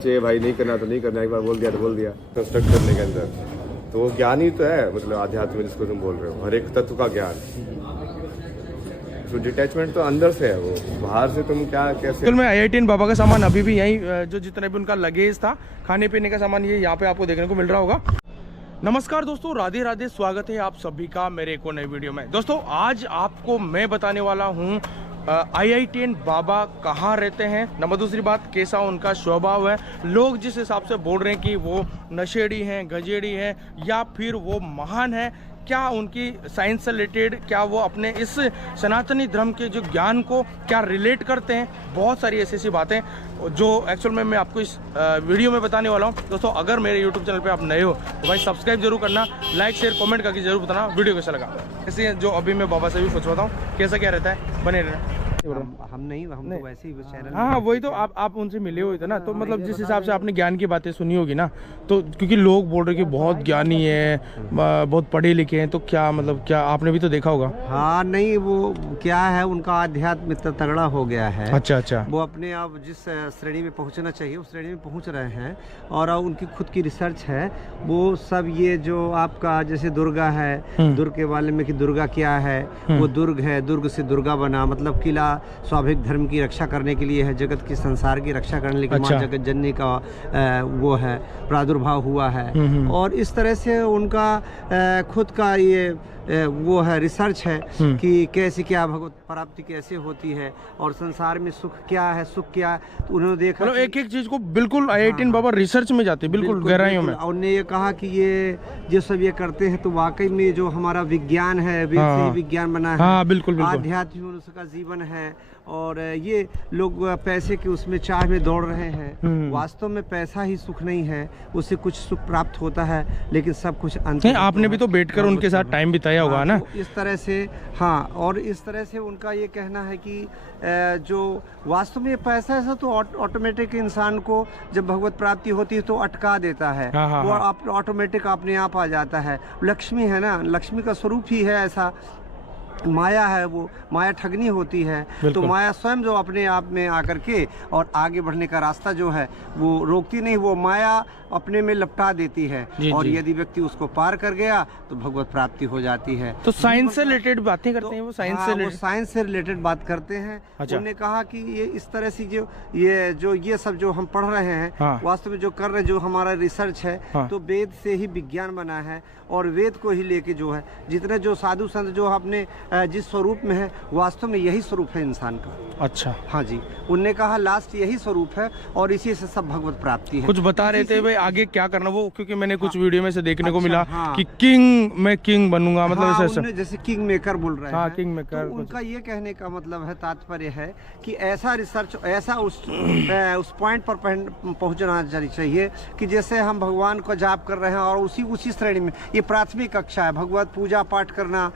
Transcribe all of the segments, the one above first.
चाहिए भाई, नहीं करना तो नहीं करना, एक बार बोल दिया तो बोल दिया। कंस्ट्रक्ट करने के अंदर तो वो ज्ञान ही तो है, मतलब आध्यात्म में जिसको तुम बोल रहे हो, हर एक तत्व का ज्ञान। तो डिटैचमेंट तो अंदर से है, वो बाहर से तुम क्या कैसे। में IITN बाबा का सामान अभी भी यहीं, जो जितने भी उनका लगेज था, खाने पीने का सामान, ये यहाँ पे आपको देखने को मिल रहा होगा। नमस्कार दोस्तों, राधे राधे, स्वागत है आप सभी का मेरे एक और नई वीडियो में। दोस्तों आज आपको मैं बताने वाला हूँ IITN बाबा कहाँ रहते हैं, नंबर दूसरी बात कैसा उनका स्वभाव है। लोग जिस हिसाब से बोल रहे हैं कि वो नशेड़ी हैं, गजेड़ी हैं, या फिर वो महान है, क्या उनकी साइंस से रिलेटेड, क्या वो अपने इस सनातनी धर्म के जो ज्ञान को क्या रिलेट करते हैं, बहुत सारी ऐसी ऐसी बातें जो एक्चुअल में मैं आपको इस वीडियो में बताने वाला हूं। दोस्तों अगर मेरे YouTube चैनल पे आप नए हो तो भाई सब्सक्राइब जरूर करना, लाइक शेयर कमेंट करके जरूर बताना वीडियो कैसा लगा। इसलिए जो अभी मैं बाबा से भी पूछवाता हूँ कैसा क्या रहता है, बने रहना। हम तो वैसे ही चैनल। हाँ वही तो, आप उनसे मिले हुए थे ना, तो मतलब जिस हिसाब से आपने ज्ञान की बातें सुनी होगी ना, तो क्योंकि लोग बोल रहे कि बहुत ज्ञानी है, बहुत पढ़े लिखे हैं, तो क्या मतलब क्या आपने भी तो देखा होगा। हाँ नहीं, वो क्या है, उनका आध्यात्म इतना तगड़ा हो गया है। अच्छा। वो अपने आप जिस श्रेणी में पहुंचना चाहिए उस श्रेणी में पहुंच रहे हैं, और उनकी खुद की रिसर्च है। वो सब ये जो आपका जैसे दुर्गा है, दुर्ग के बारे में कि दुर्गा क्या है, वो दुर्ग है, दुर्ग से दुर्गा बना, मतलब किला स्वाभाविक धर्म की रक्षा करने के लिए है, जगत की संसार की रक्षा करने के लिए मां जगत जननी का वो है प्रादुर्भाव हुआ है। और इस तरह से उनका खुद का ये वो है, रिसर्च है कि कैसे क्या भगवत प्राप्ति कैसे होती है, और संसार में सुख क्या है, सुख क्या है, तो उन्होंने देखा मतलब एक एक चीज को बिल्कुल IITN बाबा रिसर्च में जाते हैं, बिल्कुल गहराइयों में। और उन्होंने ये कहा कि ये जो सब ये करते हैं तो वाकई में जो हमारा विज्ञान है, वेद से ही विज्ञान बना है। हाँ, बिल्कुल। आध्यात्मिक उसका जीवन है, और ये लोग पैसे के उसमें चाह में दौड़ रहे हैं। वास्तव में पैसा ही सुख नहीं है, उससे कुछ सुख प्राप्त होता है, लेकिन सब कुछ अंत। आपने भी तो बैठकर उनके साथ टाइम बिताया होगा ना, तो इस तरह से। हाँ, और इस तरह से उनका ये कहना है कि जो वास्तव में पैसा ऐसा तो ऑटोमेटिक इंसान को जब भगवत प्राप्ति होती है तो अटका देता है। वो ऑटोमेटिक अपने आप आ जाता है। लक्ष्मी है ना, लक्ष्मी का स्वरूप ही है ऐसा। माया है, वो माया ठगनी होती है, तो माया स्वयं जो अपने आप में आकर के और आगे बढ़ने का रास्ता जो है वो रोकती नहीं, वो माया अपने में लपटा देती है। और यदि व्यक्ति उसको पार कर गया तो भगवत प्राप्ति हो जाती है। तो साइंस से रिलेटेड बातें करते हैं वो, साइंस से रिलेटेड बात करते हैं। उन्होंने कहा कि ये इस तरह से ये सब जो हम पढ़ रहे हैं, वास्तव में जो कर रहे हैं, जो हमारा रिसर्च है, तो वेद से ही विज्ञान बना है, और वेद को ही लेके जो है जितने जो साधु संत जो अपने जिस स्वरूप में है, वास्तव में यही स्वरूप है इंसान का। अच्छा, हाँ जी, उनने कहा लास्ट यही स्वरूप है, और इसी से सब भगवत प्राप्ति है। कुछ बता रहे थे भाई आगे क्या करना वो, क्योंकि मैंने कुछ वीडियो में से देखने को मिला कि मैं किंग बनूंगा, मतलब ऐसा जैसे किंग मेकर बोल रहे हैं। किंग मेकर, तो उनका ये कहने का मतलब है, तात्पर्य है कि ऐसा रिसर्च, ऐसा उस पॉइंट पर पहुंचना चाहिए कि जैसे हम भगवान को जाप कर रहे हैं, और उसी श्रेणी में ये प्राथमिक कक्षा है। भगवत पूजा पाठ करना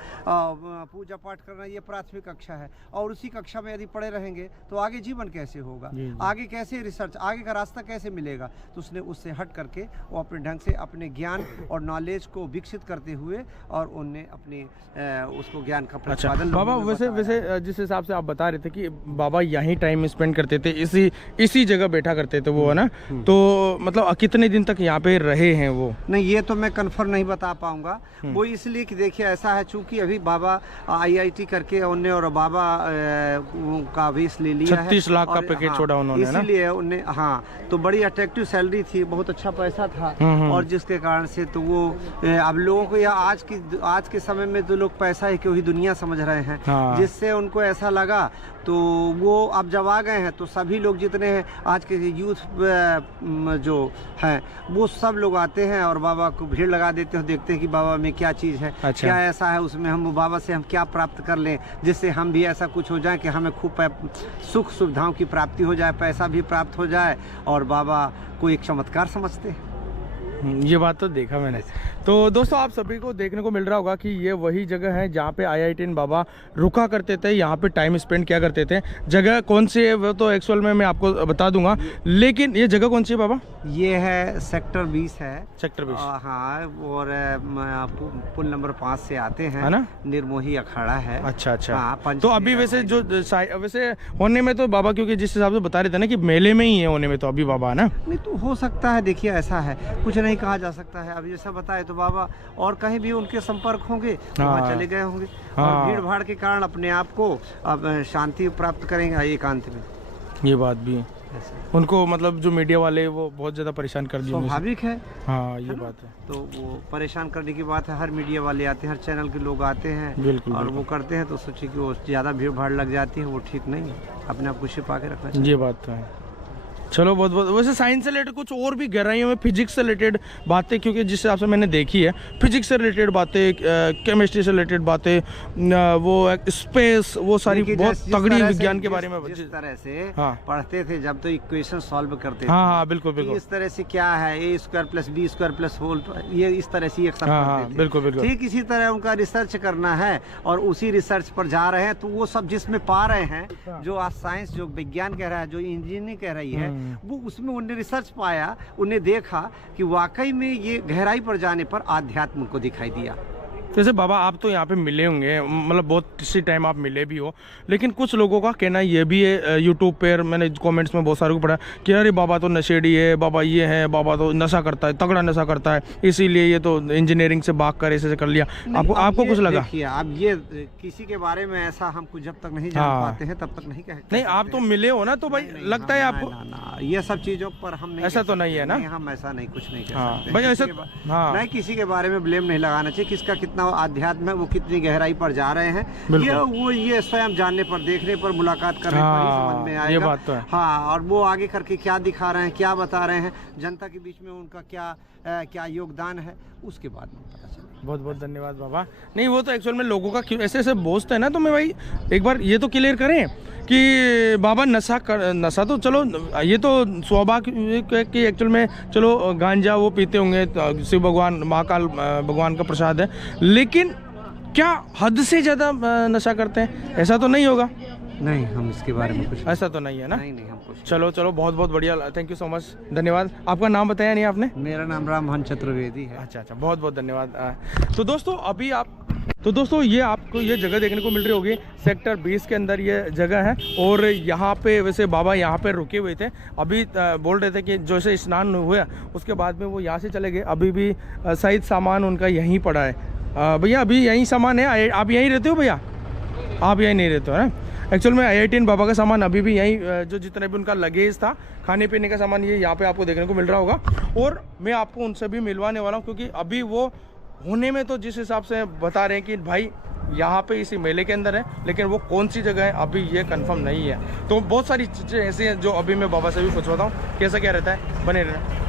ये प्राथमिक कक्षा है, और उसी कक्षा में यदि पढ़े रहेंगे तो आगे जीवन कैसे होगा, आगे कैसे रिसर्च, आगे का रास्ता कैसे मिलेगा। तो उसने उससे हट करके वो अपने ढंग से अपने ज्ञान और नॉलेज को विकसित करते हुए, और उनने अपने उसको ज्ञान का प्रतिपादन। बाबा वैसे जिस हिसाब से आप बता रहे थे कि बाबा यहीं टाइम स्पेंड करते थे, इसी जगह बैठा करते थे वो, है ना, तो मतलब कितने दिन तक यहाँ पे रहे हैं वो? नहीं, ये तो मैं कंफर्म नहीं बता पाऊंगा। वो इसलिए कि देखिए ऐसा है, चूंकि अभी बाबा IIT करके उन्होंने, और बाबा का अभीस ले लिया है, 36 लाख का पैकेज छोड़ा उन्होंने, इसीलिए उन्हें। हाँ, तो बड़ी अट्रैक्टिव सैलरी थी, बहुत अच्छा पैसा था, और जिसके कारण से तो वो अब लोगों को आज के समय में तो लोग पैसा ही क्यों ही दुनिया समझ रहे हैं, जिससे उनको ऐसा लगा। तो वो अब जब आ गए हैं तो सभी लोग जितने हैं आज के यूथ जो हैं, वो सब लोग आते हैं और बाबा को भीड़ लगा देते हैं, देखते हैं कि बाबा में क्या चीज़ है। अच्छा। क्या ऐसा है उसमें, हम बाबा से हम क्या प्राप्त कर लें, जिससे हम भी ऐसा कुछ हो जाए कि हमें खूब सुख सुविधाओं की प्राप्ति हो जाए, पैसा भी प्राप्त हो जाए, और बाबा को एक चमत्कार समझते हैं। ये बात तो देखा मैंने। तो दोस्तों आप सभी को देखने को मिल रहा होगा कि ये वही जगह है जहाँ पे IITN बाबा रुका करते थे, यहाँ पे टाइम स्पेंड किया करते थे। जगह कौन सी है वो तो एक्चुअल में मैं आपको बता दूंगा, लेकिन ये जगह कौन सी है बाबा? ये है सेक्टर 20 है। सेक्टर 20। हाँ, और पुल नंबर 5 से आते हैं, है ना? निर्मोही अखाड़ा है। अच्छा अच्छा। हाँ, तो अभी वैसे जो वैसे होने में तो बाबा, क्योंकि जिस हिसाब से बता रहे थे ना कि मेले में ही है होने में, तो अभी बाबा है ना? नहीं तो हो सकता है, देखिए ऐसा है, कुछ नहीं कहा जा सकता है। अभी जैसा बताए तो बाबा और कहीं भी उनके संपर्क होंगे, वहाँ चले गए होंगे, और भीड़ भाड़ के कारण अपने आप को अब शांति प्राप्त करेंगे एकांत में। ये बात भी है, उनको मतलब जो मीडिया वाले वो बहुत ज्यादा परेशान कर दिए। स्वाभाविक है। हाँ ये बात है। तो वो परेशान करने की बात है, हर मीडिया वाले आते हैं, हर चैनल के लोग आते हैं। बिल्कुल, और वो करते हैं तो सोचिए कि वो ज़्यादा भीड़ भाड़ लग जाती है, वो ठीक नहीं है। अपने आप को छिपा के रखना चाहिए। ये बात तो है। चलो बहुत बहुत। वैसे साइंस से रिलेटेड कुछ और भी गहराइयों में, फिजिक्स से रिलेटेड बातें, क्योंकि जिस हिसाब से मैंने देखी है, फिजिक्स से रिलेटेड बातें, केमिस्ट्री से रिलेटेड बातें, वो स्पेस, वो सारी बहुत तगड़ी विज्ञान के बारे में जिस तरह से हाँ पढ़ते थे जब तो इक्वेशन सॉल्व करते थे। हाँ हाँ बिल्कुल बिल्कुल। इस तरह से क्या है a² + b² + होल, ये इस तरह से एक साथ पढ़ते थे। बिल्कुल बिल्कुल। ठीक इसी तरह उनका रिसर्च करना है और उसी रिसर्च पर जा रहे हैं, तो वो सब जिसमें पा रहे हैं, जो आज साइंस, जो विज्ञान कह रहा है, जो इंजीनियरिंग कह रही है, वो उसमें उन्हें रिसर्च पाया, उन्हें देखा कि वाकई में ये गहराई पर जाने पर आध्यात्म को दिखाई दिया। जैसे बाबा आप तो यहाँ पे मिले होंगे, मतलब बहुत इसी टाइम आप मिले भी हो, लेकिन कुछ लोगों का कहना ये भी है, यूट्यूब पर मैंने कमेंट्स में बहुत सारे को पढ़ा कि अरे बाबा तो नशेड़ी है, बाबा ये है, बाबा तो नशा करता है, तगड़ा नशा करता है, इसीलिए ये तो इंजीनियरिंग से भाग कर ऐसे कर लिया। आपको कुछ लगा? देखिए अब ये किसी के बारे में ऐसा हमको जब तक नहीं जान पाते हैं तब तक नहीं कह। नहीं आप तो मिले हो ना, तो भाई लगता है आपको ये सब चीजों पर हम नहीं, ऐसा तो नहीं है ना? हम ऐसा नहीं, कुछ नहीं कह सकते भाई ऐसा। नहीं, किसी के बारे में ब्लेम नहीं लगाना चाहिए। किसका कितना आध्यात्म है, वो कितनी गहराई पर जा रहे हैं, ये स्वयं जानने पर, देखने पर, मुलाकात करने पर ही समझ में आएगा। ये बात तो है। हाँ, और वो आगे करके क्या दिखा रहे हैं, क्या बता रहे हैं, जनता के बीच में उनका क्या योगदान है, उसके बाद में पता चलेगा। बहुत बहुत धन्यवाद बाबा। नहीं वो तो एक्चुअल में लोगों का ऐसे ऐसे बोझ है ना, तो मैं भाई एक बार ये तो क्लियर करें कि बाबा नशा तो चलो ये तो स्वाभाविक है कि एक्चुअल में चलो गांजा वो पीते होंगे, शिव भगवान, महाकाल भगवान का प्रसाद है, लेकिन क्या हद से ज़्यादा नशा करते हैं? ऐसा तो नहीं होगा? नहीं, हम इसके बारे में कुछ, ऐसा तो नहीं है ना? नहीं हम कुछ। चलो बहुत बहुत बढ़िया, थैंक यू सो मच, धन्यवाद। आपका नाम बताया नहीं आपने? मेरा नाम रामहन चतुर्वेदी है। अच्छा बहुत बहुत धन्यवाद। तो दोस्तों अभी ये आपको ये जगह देखने को मिल रही होगी, सेक्टर 20 के अंदर ये जगह है, और यहाँ पे वैसे बाबा यहाँ पे रुके हुए थे। अभी बोल रहे थे कि जैसे स्नान हुआ उसके बाद में वो यहाँ से चले गए। अभी भी शायद सामान उनका यहीं पड़ा है। भैया अभी यहीं सामान है, आप यहीं रहते हो भैया? आप यहीं नहीं रहते हो ना? एक्चुअल में IITN बाबा का सामान अभी भी यहीं, जो जितना भी उनका लगेज था, खाने पीने का सामान, ये यहाँ पे आपको देखने को मिल रहा होगा। और मैं आपको उनसे भी मिलवाने वाला हूँ, क्योंकि अभी वो होने में तो जिस हिसाब से बता रहे हैं कि भाई यहाँ पे इसी मेले के अंदर है, लेकिन वो कौन सी जगह है अभी ये कंफर्म नहीं है। तो बहुत सारी चीज़ें ऐसी हैं जो अभी मैं बाबा से भी पूछवाता हूँ, कैसा क्या रहता है, बने रहना।